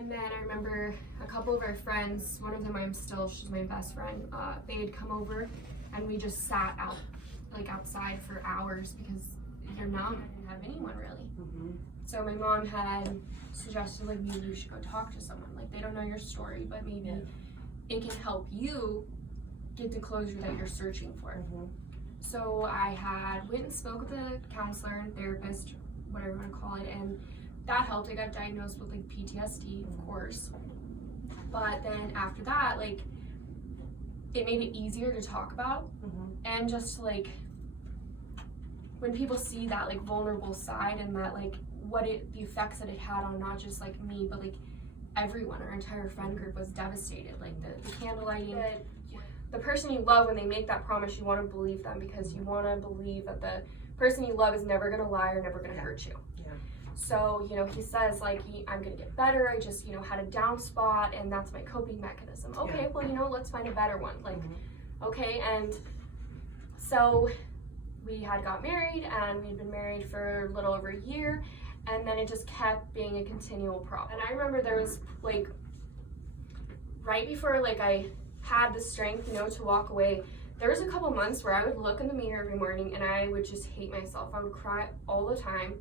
And then I remember a couple of our friends, one of them she's my best friend, they had come over and we just sat out, like outside for hours because you're numb. I didn't have anyone really. Mm-hmm. So my mom had suggested like maybe you should go talk to someone. Like they don't know your story, but maybe it can help you get the closure that you're searching for. Mm-hmm. So I went and spoke with a counselor, therapist, whatever you want to call it, and that helped. I got diagnosed with like PTSD, of course. But then after that, like it made it easier to talk about, and just like when people see that like vulnerable side and that like the effects that it had on not just like me but like everyone, our entire friend group was devastated. Like the candlelighting, the person you love, when they make that promise, you want to believe them because you want to believe that the person you love is never going to lie or never going to hurt you. Yeah. So, you know, he says like, I'm going to get better. I just, you know, had a down spot and that's my coping mechanism. Okay, well, you know, let's find a better one. Like, okay. And so we had got married and we'd been married for a little over a year. And then it just kept being a continual problem. And I remember there was like, right before like I had the strength, you know, to walk away, there was a couple months where I would look in the mirror every morning and I would just hate myself. I would cry all the time.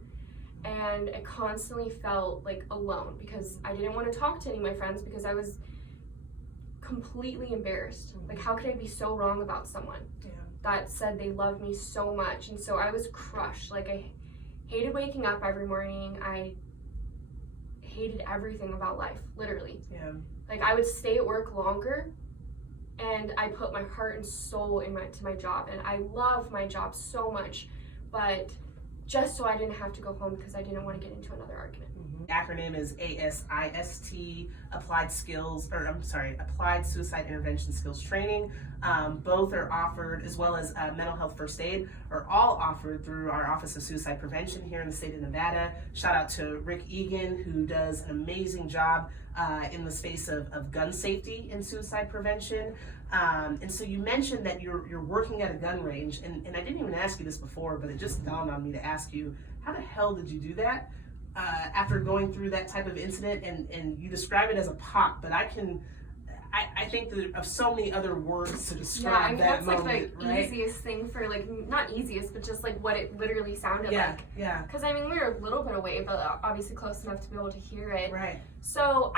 And I constantly felt like alone because I didn't want to talk to any of my friends because I was completely embarrassed. Like, how could I be so wrong about someone that said they loved me so much? And so I was crushed. Like, I hated waking up every morning. I hated everything about life, literally. Yeah. Like, I would stay at work longer, and I put my heart and soul to my job, and I love my job so much, but just so I didn't have to go home because I didn't want to get into another argument. The acronym is ASIST, Applied Suicide Intervention Skills Training. Both are offered, as well as mental health first aid, are all offered through our Office of Suicide Prevention here in the state of Nevada. Shout out to Rick Egan, who does an amazing job in the space of gun safety and suicide prevention. And so you mentioned that you're working at a gun range, and I didn't even ask you this before, but it just dawned on me to ask you, how the hell did you do that? After going through that type of incident, and you describe it as a pop, but I think that of so many other words to describe that moment, like the right? easiest thing for like, not easiest, but just like what it literally sounded like. Yeah. Because I mean, we were a little bit away, but obviously close enough to be able to hear it. Right. So